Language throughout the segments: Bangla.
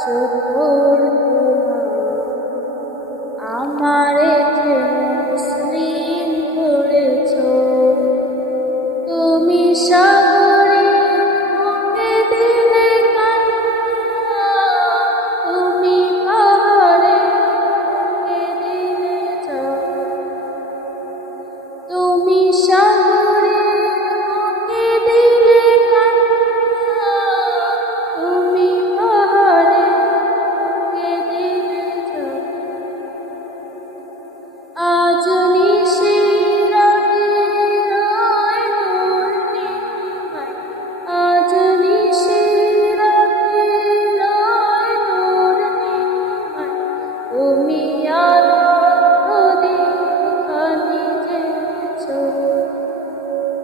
শুকুর আমার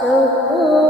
so cool.